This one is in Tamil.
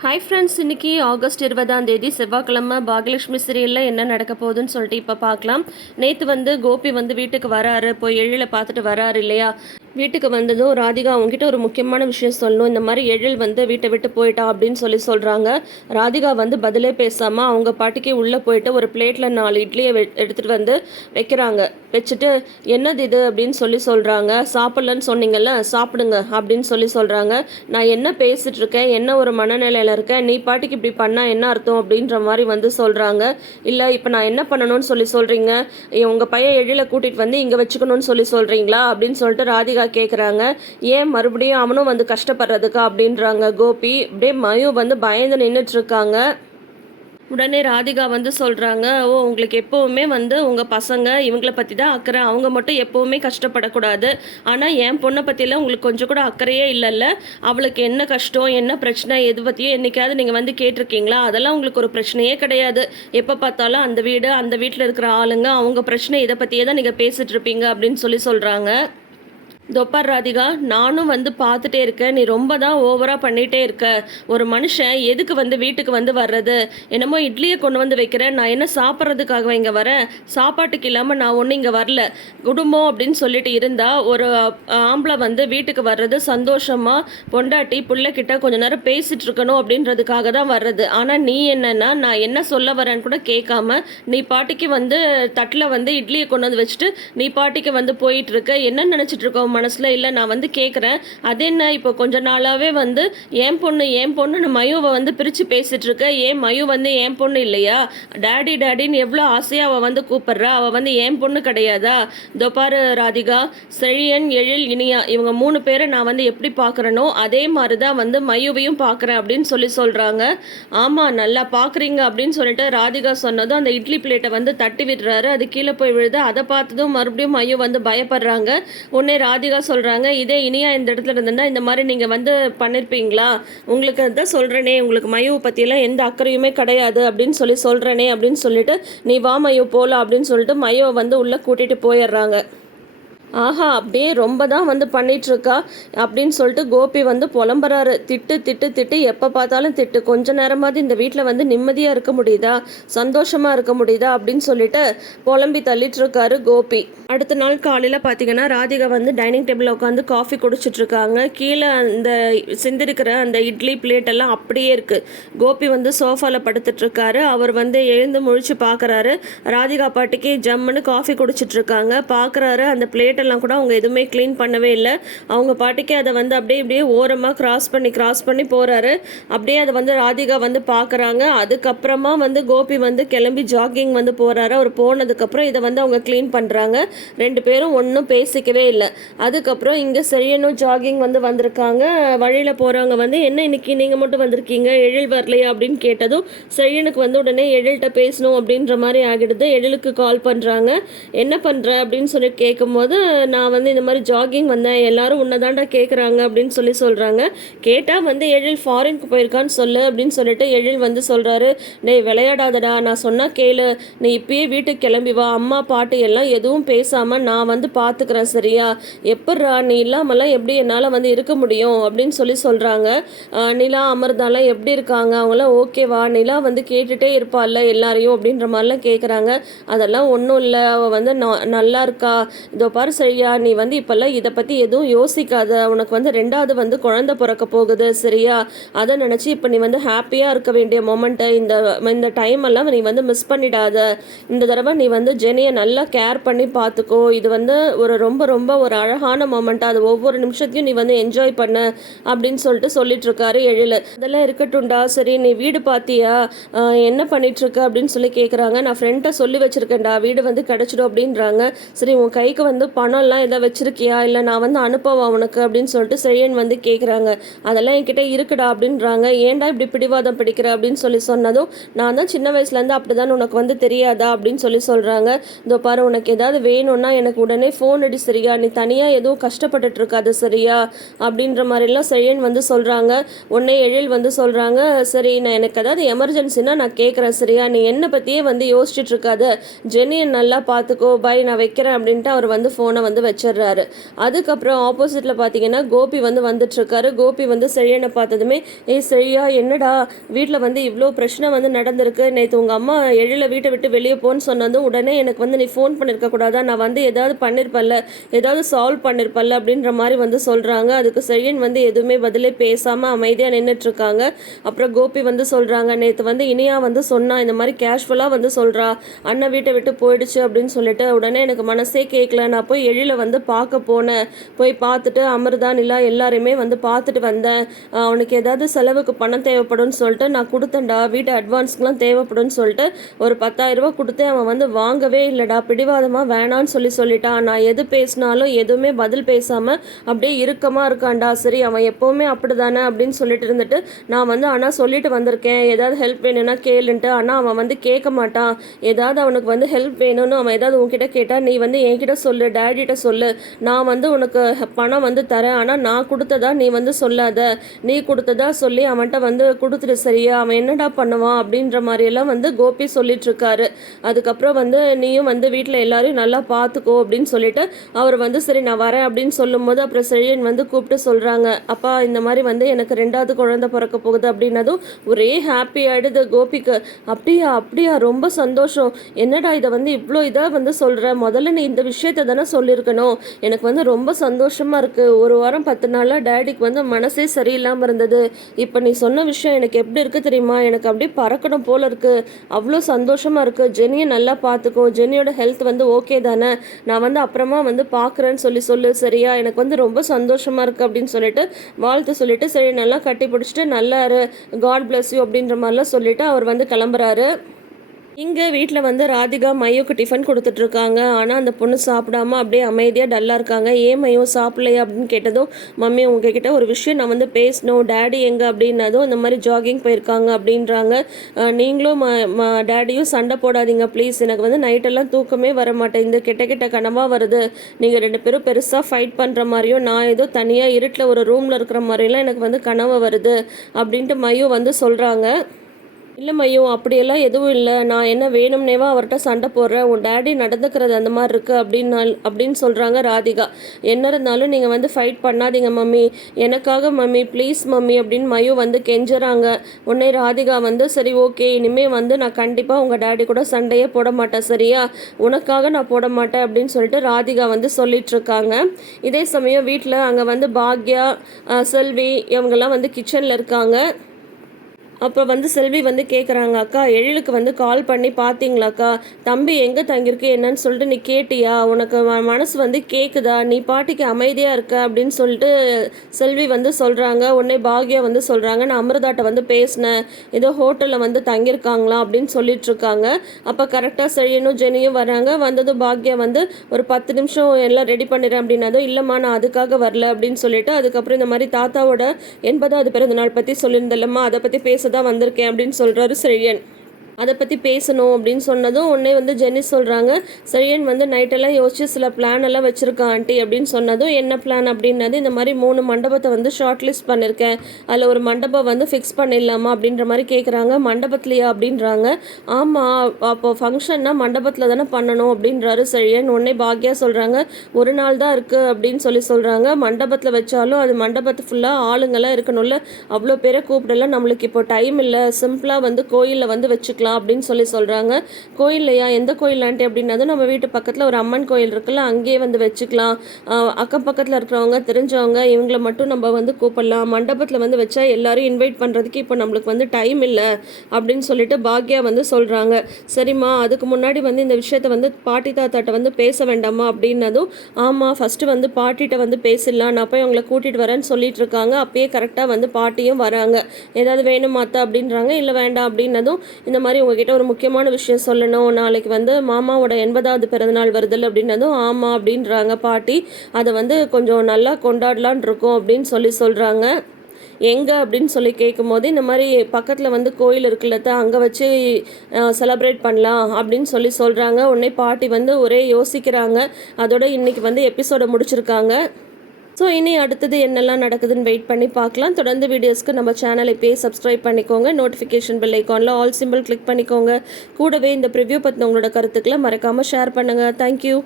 ஹாய் ஃப்ரெண்ட்ஸ் இன்னைக்கு ஆகஸ்ட் இருபதாம் தேதி செவ்வாய்க்கிழமை பாகியலட்சுமி சீரியலில் என்ன நடக்க போகுதுன்னு சொல்லிட்டு இப்போ பார்க்கலாம். நேற்று வந்து கோபி வந்து வீட்டுக்கு வராரு போய் எழில பார்த்துட்டு வராரு இல்லையா? வீட்டுக்கு வந்ததும் ராதிகா அவங்ககிட்ட ஒரு முக்கியமான விஷயம் சொல்லணும். இந்த மாதிரி எழில் வந்து வீட்டை விட்டு போயிட்டா அப்படின்னு சொல்லி சொல்கிறாங்க ராதிகா வந்து பதிலே பேசாமல் அவங்க பாட்டிக்கு உள்ளே போயிட்டு ஒரு பிளேட்டில் நாலு இட்லியை வெ எடுத்துகிட்டு வந்து வைக்கிறாங்க. வச்சுட்டு என்னது இது அப்படின்னு சொல்லி சொல்கிறாங்க சாப்பிட்லன்னு சொன்னீங்கல்ல சாப்பிடுங்க அப்படின்னு சொல்லி சொல்கிறாங்க நான் என்ன பேசிகிட்டு இருக்கேன்? என்ன ஒரு மனநிலையில் இருக்கேன்? நீ பாட்டிக்கு இப்படி பண்ணால் என்ன அர்த்தம்? அப்படின்ற மாதிரி வந்து சொல்கிறாங்க இல்லை இப்போ நான் என்ன பண்ணணும்னு சொல்லி சொல்கிறீங்க உங்கள் பையன் எழில கூட்டிகிட்டு வந்து இங்கே வச்சுக்கணும்னு சொல்லி சொல்கிறீங்களா அப்படின்னு சொல்லிட்டு ராதிகா கேட்குறாங்க ஏன் மறுபடியும் அவனும் வந்து கஷ்டப்படுறதுக்கா அப்படின்றாங்க கோபி. அப்படியே மயு வந்து பயந்து நின்றுட்டு இருக்காங்க உடனே ராதிகா வந்து சொல்கிறாங்க ஓ உங்களுக்கு எப்போவுமே வந்து உங்கள் பசங்க இவங்கள பற்றி தான் அக்கறை. அவங்க மட்டும் எப்போவுமே கஷ்டப்படக்கூடாது. ஆனால் என் பொண்ணை பற்றிலாம் உங்களுக்கு கொஞ்சம் கூட அக்கறையே இல்லைல்ல. அவளுக்கு என்ன கஷ்டம் என்ன பிரச்சனை எது பற்றியும் என்றைக்காவது நீங்கள் வந்து கேட்டிருக்கீங்களா? அதெல்லாம் உங்களுக்கு ஒரு பிரச்சனையே கிடையாது. எப்போ பார்த்தாலும் அந்த வீடு அந்த வீட்டில் இருக்கிற ஆளுங்க அவங்க பிரச்சனை இதை பற்றியே தான் நீங்கள் பேசிகிட்ருப்பீங்க அப்படின்னு சொல்லி சொல்கிறாங்க தொப்பர் ராதிகா நானும் வந்து பார்த்துட்டே இருக்கேன். நீ ரொம்ப தான் ஓவராக பண்ணிகிட்டே இருக்க. ஒரு மனுஷன் எதுக்கு வந்து வீட்டுக்கு வந்து வர்றது? என்னமோ இட்லியை கொண்டு வந்து வைக்கிறேன். நான் என்ன சாப்பிட்றதுக்காக இங்கே வரேன்? சாப்பாட்டுக்கு இல்லாமல் நான் ஒன்றும் இங்கே வரல. குடும்பம் அப்படின்னு சொல்லிட்டு இருந்தால் ஒரு ஆம்பளை வந்து வீட்டுக்கு வர்றது சந்தோஷமாக பொண்டாட்டி பிள்ளைக்கிட்ட கொஞ்ச நேரம் பேசிகிட்டு இருக்கணும் அப்படின்றதுக்காக தான் வர்றது. ஆனால் நீ என்னென்னா நான் என்ன சொல்ல வரேன்னு கூட கேட்காம நீ பாட்டிக்கு வந்து தட்டில் வந்து இட்லியை கொண்டு வந்து வச்சுட்டு நீ பாட்டிக்கு வந்து போயிட்டுருக்க என்ன நினச்சிட்டு இருக்கோம் மனசில் இல்லை நான் வந்து கேட்குறேன் அது என்ன இப்போ கொஞ்ச நாளாகவே வந்து என் பொண்ணு என் பொண்ணுன்னு மயுவை வந்து பிரித்து பேசிகிட்டு இருக்க? ஏன் மயு வந்து என் பொண்ணு இல்லையா? டேடி டேடின்னு எவ்வளோ ஆசையாக அவள் வந்து கூப்பிட்றா? அவள் வந்து என் பொண்ணு கிடையாதா? தொப்பாரு ராதிகா செழியன் எழில் இனியா இவங்க மூணு பேரை நான் வந்து எப்படி பார்க்குறேனோ அதே மாதிரி தான் வந்து மயுவையும் பார்க்குறேன் அப்படின்னு சொல்லி சொல்கிறாங்க ஆமாம் நல்லா பார்க்குறீங்க அப்படின்னு சொல்லிட்டு ராதிகா சொன்னதும் அந்த இட்லி பிளேட்டை வந்து தட்டி விடுறாரு. அது கீழே போய் விழுது அதை பார்த்ததும் மறுபடியும் மயு வந்து பயப்படுறாங்க. உடனே ராதிகா சொல்கிறாங்க இதே இனியா இந்த இடத்துல இருந்திருந்தா இந்த மாதிரி நீங்கள் வந்து பண்ணியிருப்பீங்களா உங்களுக்கு தான் சொல்கிறேனே உங்களுக்கு மயுவை பற்றியெல்லாம் எந்த அக்கறையுமே கிடையாது அப்படின்னு சொல்லி சொல்கிறேனே அப்படின்னு சொல்லிட்டு நீ வா மயு போகலாம் அப்படின்னு சொல்லிட்டு மயுவை வந்து உள்ளே கூட்டிகிட்டு போயிடுறாங்க. ஆஹா அப்படியே ரொம்ப தான் வந்து பண்ணிட்டுருக்கா அப்படின்னு சொல்லிட்டு கோபி வந்து புலம்புறாரு. திட்டு திட்டு திட்டு எப்போ பார்த்தாலும் திட்டு. கொஞ்ச நேரமாவது இந்த வீட்டில் வந்து நிம்மதியாக இருக்க முடியுதா? சந்தோஷமாக இருக்க முடியுதா? அப்படின்னு சொல்லிட்டு புலம்பி தள்ளிட்டு இருக்காரு கோபி. அடுத்த நாள் காலையில் பார்த்தீங்கன்னா ராதிகா வந்து டைனிங் டேபிளில் உட்காந்து காஃபி குடிச்சிட்ருக்காங்க கீழே அந்த சிந்திருக்கிற அந்த இட்லி பிளேட் எல்லாம் அப்படியே இருக்குது கோபி வந்து சோஃபாவில் படுத்துட்ருக்காரு அவர் வந்து எழுந்து முழிச்சு பார்க்குறாரு ராதிகா பாட்டிக்கு ஜம்முன்னு காஃபி குடிச்சிட்ருக்காங்க பார்க்குறாரு அந்த பிளேட் எல்லாம் கூட அவங்க எதுவுமே க்ளீன் பண்ணவே இல்லை. அவங்க பாட்டிக்கு அதை வந்து அப்படியே இப்படியே ஓரமாக கிராஸ் பண்ணி கிராஸ் பண்ணி போகிறாரு அப்படியே அதை வந்து ராதிகா வந்து பார்க்குறாங்க அதுக்கப்புறமா வந்து கோபி வந்து கிளம்பி ஜாகிங் வந்து போகிறாரு அவர் போனதுக்கப்புறம் இதை வந்து அவங்க க்ளீன் பண்ணுறாங்க ரெண்டு பேரும் ஒன்றும் பேசிக்கவே இல்லை. அதுக்கப்புறம் இங்கே செய்யணும் ஜாகிங் வந்து வந்திருக்காங்க. வழியில் போகிறவங்க வந்து என்ன இன்னைக்கு நீங்கள் மட்டும் வந்திருக்கீங்க? எழில் வரலையா? அப்படின்னு கேட்டதும் செழியனுக்கு வந்து உடனே எழில்கிட்ட பேசணும் அப்படின்ற மாதிரி ஆகிடுது. எழிலுக்கு கால் பண்ணுறாங்க என்ன பண்ணுற அப்படின்னு சொல்லி கேட்கும்போது நான் வந்து இந்த மாதிரி ஜாகிங் வந்தேன். எல்லாரும் உன்னதாண்டா கேட்குறாங்க அப்படின்னு சொல்லி சொல்கிறாங்க கேட்டால் வந்து எழில் ஃபாரினுக்கு போயிருக்கான்னு சொல்லு அப்படின்னு சொல்லிட்டு எழில் வந்து சொல்கிறாரு டேய் விளையாடாதடா. நான் சொன்னால் கேளு. நீ இப்பயே வீட்டுக்கு கிளம்பி வா. அம்மா பாட்டு எல்லாம் எதுவும் பேசாமல் நான் வந்து பார்த்துக்கிறேன் சரியா? எப்பட்றா? நீ இல்லாமலாம் எப்படி என்னால் வந்து இருக்க முடியும்? அப்படின்னு சொல்லி சொல்கிறாங்க நிலா அமர்தாலாம் எப்படி இருக்காங்க? அவங்களாம் ஓகேவா நிலா வந்து கேட்டுகிட்டே இருப்பாள்ல எல்லாரையும்? அப்படின்ற மாதிரிலாம் கேட்குறாங்க அதெல்லாம் ஒன்றும் இல்லை. அவள் வந்து நல்லா இருக்கா? இதோ பாரு சரியா? நீ வந்து இப்போல்லாம் இதை பற்றி எதுவும் யோசிக்காத. உனக்கு வந்து ரெண்டாவது வந்து குழந்தை பிறக்க போகுது சரியா? அதை நினச்சி இப்போ நீ வந்து ஹாப்பியாக இருக்க வேண்டிய மொமெண்ட்டை இந்த இந்த டைம் எல்லாம் நீ வந்து மிஸ் பண்ணிடாத. இந்த தடவை நீ வந்து ஜெனியை நல்லா கேர் பண்ணி பார்த்துக்கோ. இது வந்து ஒரு ரொம்ப ரொம்ப ஒரு அழகான மொமெண்ட் அது ஒவ்வொரு நிமிஷத்தையும் நீ வந்து என்ஜாய் பண்ண அப்படின்னு சொல்லிட்டு சொல்லிட்டு இருக்காரு எழில். அதெல்லாம் இருக்கட்டும்டா. சரி நீ வீடு பார்த்தியா என்ன பண்ணிட்டு இருக்க அப்படின்னு சொல்லி கேட்குறாங்க நான் ஃப்ரெண்ட்டை சொல்லி வச்சிருக்கேன்டா. வீடு வந்து கிடச்சிடும் அப்படின்றாங்க. சரி உன் கைக்கு வந்து பணம்லாம் எதாவது வச்சிருக்கியா? இல்லை நான் வந்து அனுப்பவா உனக்கு? அப்படின்னு சொல்லிட்டு செழியன் வந்து கேட்குறாங்க அதெல்லாம் என்கிட்ட இருக்குடா அப்படின்றாங்க. ஏன்டா இப்படி பிடிவாதம் பிடிக்கிற அப்படின்னு சொல்லி சொன்னதும் நான் தான் சின்ன வயசுலேருந்து அப்படி தான் உனக்கு வந்து தெரியாதா அப்படின்னு சொல்லி சொல்கிறாங்க இதோ பாரு உனக்கு ஏதாவது வேணும்னா எனக்கு உடனே ஃபோன் அடி சரியா. நீ தனியாக எதுவும் கஷ்டப்பட்டுட்டு இருக்காது சரியா? அப்படின்ற மாதிரிலாம் செழியன் வந்து சொல்கிறாங்க உடனே எழில் வந்து சொல்கிறாங்க சரி நான் எனக்கு ஏதாவது எமர்ஜென்சினா நான் கேட்குறேன் சரியா? நீ என்னை பற்றியே வந்து யோசிச்சுட்டு இருக்காது. ஜெனியை நல்லா பார்த்துக்கோ பை நான் வைக்கிறேன் அப்படின்ட்டு அவர் வந்து ஃபோன் ஃபோனை வந்து வச்சிடுறாரு. அதுக்கப்புறம் ஆப்போசிட்டில் பார்த்தீங்கன்னா கோபி வந்து வந்துட்டுருக்காரு. கோபி வந்து செழியனை பார்த்ததுமே ஏய் செழியா என்னடா? வீட்டில் வந்து இவ்வளோ பிரச்சனை வந்து நடந்திருக்கு. நேற்று உங்கள் அம்மா எழில வீட்டை விட்டு வெளியே போன்னு சொன்னதும் உடனே எனக்கு வந்து நீ ஃபோன் பண்ணியிருக்க கூடாதா? நான் வந்து ஏதாவது பண்ணியிருப்பல்ல ஏதாவது சால்வ் பண்ணியிருப்பல்ல அப்படின்ற மாதிரி வந்து சொல்கிறாங்க அதுக்கு செழியன் வந்து எதுவுமே பதிலே பேசாமல் அமைதியாக நின்றுட்டுருக்காங்க அப்புறம் கோபி வந்து சொல்கிறாங்க நேற்று வந்து இனியா வந்து சொன்னா இந்த மாதிரி கேஷுவலாக வந்து சொல்கிறா அண்ணன் வீட்டை விட்டு போயிடுச்சு அப்படின்னு சொல்லிட்டு உடனே எனக்கு மனசே கேட்கல நான் போய் எழில வந்து பார்க்க போனேன் போய் பார்த்துட்டு அமிர்தா நிலா எல்லாருமே வந்து பார்த்துட்டு வந்தேன். அவனுக்கு ஏதாவது செலவுக்கு பணம் தேவைப்படும்னு சொல்லிட்டு நான் கொடுத்தேன்டா. வீட்டு அட்வான்ஸ்க்குலாம் தேவைப்படும்னு சொல்லிட்டு ஒரு பத்தாயிரரூபா கொடுத்து அவன் வந்து வாங்கவே இல்லைடா பிடிவாதமாக வேணான்னு சொல்லி சொல்லிட்டான் நான் எது பேசினாலும் எதுவுமே பதில் பேசாமல் அப்படியே இறுக்கமாக இருக்கான்டா. சரி அவன் எப்போவுமே அப்படிதானே அப்படின்னு சொல்லிட்டு இருந்துட்டு நான் வந்து ஆனால் சொல்லிட்டு வந்திருக்கேன். ஏதாவது ஹெல்ப் வேணும்னா கேளுன்ட்டு. ஆனால் அவன் வந்து கேட்க மாட்டான். ஏதாவது அவனுக்கு வந்து ஹெல்ப் வேணும்னு அவன் ஏதாவது உன்கிட்ட கேட்டால் நீ வந்து என்கிட்ட சொல்லு டேடிகிட்ட சொல்லு. நான் வந்து உனக்கு பணம் வந்து தரேன். ஆனால் நான் கொடுத்ததா நீ வந்து சொல்லாத. நீ கொடுத்ததா சொல்லி அவன்கிட்ட வந்து கொடுத்துட்டு சரியா. அவன் என்னடா பண்ணுவான் அப்படின்ற மாதிரியெல்லாம் வந்து கோபி சொல்லிட்டு இருக்காரு அதுக்கப்புறம் வந்து நீயும் வந்து வீட்டில் எல்லாரையும் நல்லா பார்த்துக்கோ அப்படின்னு சொல்லிட்டு அவர் வந்து சரி நான் வரேன் அப்படின்னு சொல்லும்போது அப்புறம் செழியன் வந்து கூப்பிட்டு சொல்கிறாங்க அப்பா இந்த மாதிரி வந்து எனக்கு ரெண்டாவது குழந்தை பிறக்க போகுது அப்படின்னதும் ஒரே ஹாப்பி ஆகிடுது கோபிக்கு. அப்படியா அப்படியா ரொம்ப சந்தோஷம். என்னடா இதை வந்து இவ்வளோ இதாக வந்து சொல்கிற முதல்ல நீ இந்த விஷயத்தை தானே சொல்லியிருக்கணும். எனக்கு வந்து ரொம்ப சந்தோஷமாக இருக்குது ஒரு வாரம் பத்து நாளாக டேடிக்கு வந்து மனசே சரியில்லாமல் இருந்தது. இப்போ நீ சொன்ன விஷயம் எனக்கு எப்படி இருக்குது தெரியுமா? எனக்கு அப்படியே பறக்கணும் போல இருக்குது அவ்வளோ சந்தோஷமாக இருக்குது ஜெனியை நல்லா பார்த்துக்கோ ஜெனியோட ஹெல்த் வந்து ஓகே தானே? நான் வந்து அப்புறமா வந்து பார்க்குறேன்னு சொல்லி சொல்லு சரியா? எனக்கு வந்து ரொம்ப சந்தோஷமாக இருக்குது அப்படின்னு சொல்லிட்டு வாழ்த்து சொல்லிட்டு சரி நல்லா கட்டி பிடிச்சிட்டு நல்லா காட் பிளஸ் யூ அப்படின்ற மாதிரிலாம் சொல்லிட்டு அவர் வந்து கிளம்புறாரு. இங்கே வீட்டில் வந்து ராதிகா மையோக்கு டிஃபன் கொடுத்துட்ருக்காங்க. ஆனால் அந்த பொண்ணு சாப்பிடாம அப்படியே அமைதியாக டல்லாக இருக்காங்க. ஏன் மையோ சாப்பிடலையா அப்படின்னு கேட்டதும் மம்மி உங்ககிட்ட ஒரு விஷயம் நான் வந்து பேசணும். டேடி எங்கே? அப்படின்னதும் இந்த மாதிரி ஜாகிங் போயிருக்காங்க அப்படின்றாங்க. நீங்களும் ம டேடியும் சண்டை போடாதீங்க ப்ளீஸ் எனக்கு வந்து நைட்டெல்லாம் தூக்கமே வர மாட்டேங்குது கிட்ட கிட்ட கனவாக வருது. நீங்கள் ரெண்டு பேரும் பெருசாக ஃபைட் பண்ணுற மாதிரியும் நான் ஏதோ தனியாக இருட்டில் ஒரு ரூமில் இருக்கிற மாதிரிலாம் எனக்கு வந்து கனவு வருது அப்படின்ட்டு மையோ வந்து சொல்கிறாங்க இல்லை மையம் அப்படியெல்லாம் எதுவும் இல்லை. நான் என்ன வேணும்னேவா அவர்கிட்ட சண்டை போடுறேன். உன் டேடி நடந்துக்கிறது அந்த மாதிரி இருக்குது அப்படின்னு அப்படின்னு சொல்கிறாங்க ராதிகா. என்ன இருந்தாலும் நீங்கள் வந்து ஃபைட் பண்ணாதீங்க மம்மி. எனக்காக மம்மி ப்ளீஸ் மம்மி அப்படின்னு மயு வந்து கெஞ்சுறாங்க. உடனே ராதிகா வந்து சரி ஓகே இனிமேல் வந்து நான் கண்டிப்பாக உங்கள் டேடி கூட சண்டையே போட மாட்டேன் சரியா? உனக்காக நான் போட மாட்டேன் அப்படின்னு சொல்லிட்டு ராதிகா வந்து சொல்லிகிட்ருக்காங்க இதே சமயம் வீட்டில் அங்கே வந்து பாக்யா செல்வி இவங்கெல்லாம் வந்து கிச்சனில் இருக்காங்க. அப்போ வந்து செல்வி வந்து கேட்குறாங்க அக்கா எழிலுக்கு வந்து கால் பண்ணி பார்த்தீங்களாக்கா தம்பி எங்கே தங்கியிருக்கு? என்னன்னு சொல்லிட்டு நீ கேட்டியா? உனக்கு மனசு வந்து கேட்குதா நீ பாட்டிக்கு அமைதியாக இருக்க அப்படின்னு சொல்லிட்டு செல்வி வந்து சொல்கிறாங்க உடனே பாக்யா வந்து சொல்கிறாங்க நான் அமிர்தாட்ட வந்து பேசினேன். ஏதோ ஹோட்டலில் வந்து தங்கியிருக்காங்களா? அப்படின்னு சொல்லிட்டு இருக்காங்க. அப்போ கரெக்டாக செழியனும் ஜெனியும் வராங்க. வந்ததும் பாக்யா வந்து ஒரு பத்து நிமிஷம் எல்லாம் ரெடி பண்ணிடுறேன் அப்படின்னதும் இல்லைம்மா நான் அதுக்காக வரல அப்படின்னு சொல்லிட்டு அதுக்கப்புறம் இந்த மாதிரி தாத்தாவோட எண்பதாவது பிறந்த நாள் பற்றி சொல்லியிருந்தல்லம்மா அதை பற்றி பேச தான் வந்திருக்கேன் அப்படின்னு சொல்கிறாரு செழியன். அதை பற்றி பேசணும் அப்படின்னு சொன்னதும் உடனே வந்து ஜென்னி சொல்கிறாங்க சரியன் வந்து நைட்டெல்லாம் யோசிச்சு சில பிளான் எல்லாம் வச்சுருக்கான் ஆண்டி அப்படின்னு சொன்னதும் என்ன பிளான் அப்படின்னது இந்த மாதிரி மூணு மண்டபத்தை வந்து ஷார்ட் லிஸ்ட் பண்ணியிருக்கேன் அதில் ஒரு மண்டபம் வந்து ஃபிக்ஸ் பண்ணிடலாமா? அப்படின்ற மாதிரி கேட்குறாங்க மண்டபத்துலையா? அப்படின்றாங்க. ஆமாம் அப்போ ஃபங்க்ஷன்னா மண்டபத்தில் தானே பண்ணணும் அப்படின்றாரு சரியன். உடனே பாக்யா சொல்கிறாங்க ஒரு நாள் தான் இருக்குது அப்படின்னு சொல்லி சொல்கிறாங்க மண்டபத்தில் வச்சாலும் அது மண்டபத்து ஃபுல்லாக ஆளுங்கெல்லாம் இருக்கணும்ல. அவ்வளோ பேரை கூப்பிடலாம் நம்மளுக்கு இப்போ டைம் இல்லை. சிம்பிளாக வந்து கோயிலில் வந்து வச்சுக்கலாம். அப்படின்னு சொல்லி சொல்கிறாங்க கோயில்லையா எந்த கோயில் ஆண்டி அப்படின்னதும் நம்ம வீட்டு பக்கத்தில் ஒரு அம்மன் கோயில் இருக்குல்ல அங்கேயே வந்து வச்சுக்கலாம். அக்கம் பக்கத்தில் இருக்கிறவங்க தெரிஞ்சவங்க இவங்களை மட்டும் நம்ம வந்து கூப்பிடலாம். மண்டபத்தில் வந்து வச்சா எல்லாரும் இன்வைட் பண்ணுறதுக்கு இப்போ நம்மளுக்கு வந்து டைம் இல்லை அப்படின்னு சொல்லிட்டு பாக்யா வந்து சொல்கிறாங்க சரிம்மா அதுக்கு முன்னாடி வந்து இந்த விஷயத்த வந்து பாட்டி தாத்தாட்ட வந்து பேச வேண்டாமா அப்படின்னதும் ஆமாம் ஃபஸ்ட்டு வந்து பாட்டிகிட்ட வந்து பேசிடலாம். நான் போய் அவங்கள கூட்டிகிட்டு வரேன்னு சொல்லிட்டு இருக்காங்க. அப்பயே கரெக்டாக வந்து பாட்டியும் வராங்க. ஏதாவது வேணுமாத்தா அப்படின்றாங்க இல்லை வேண்டாம் அப்படின்னதும் இந்த மாதிரி உங்ககிட்ட ஒரு முக்கியமான விஷயம் சொல்லணும். நாளைக்கு வந்து மாமாவோட எண்பதாவது பிறந்தநாள் வருதல் அப்படின்னதும் ஆமாம் அப்படின்றாங்க பாட்டி. அதை வந்து கொஞ்சம் நல்லா கொண்டாடலான் இருக்கோம் அப்படின்னு சொல்லி சொல்கிறாங்க எங்கே அப்படின்னு சொல்லி கேட்கும் போது இந்த மாதிரி பக்கத்தில் வந்து கோயில் இருக்குல்லத்த அங்கே வச்சு செலப்ரேட் பண்ணலாம் அப்படின்னு சொல்லி சொல்கிறாங்க உடனே பாட்டி வந்து ஒரே யோசிக்கிறாங்க. அதோட இன்னைக்கு வந்து எபிசோடை முடிச்சிருக்காங்க. ஸோ இனி அடுத்தது என்னெல்லாம் நடக்குதுன்னு வெயிட் பண்ணி பார்க்கலாம். தொடர்ந்து வீடியோஸ்க்கு நம்ம சேனலை இப்போயே சப்ஸ்கிரைப் பண்ணிக்கோங்க. நோட்டிஃபிகேஷன் பெல் ஐக்கானில் ஆல் சிம்பிள் கிளிக் பண்ணிக்கோங்க. கூடவே இந்த ப்ரிவ்யூ பற்றின உங்களோட கருத்துக்களை மறக்காமல் ஷேர் பண்ணுங்கள் தேங்க்யூ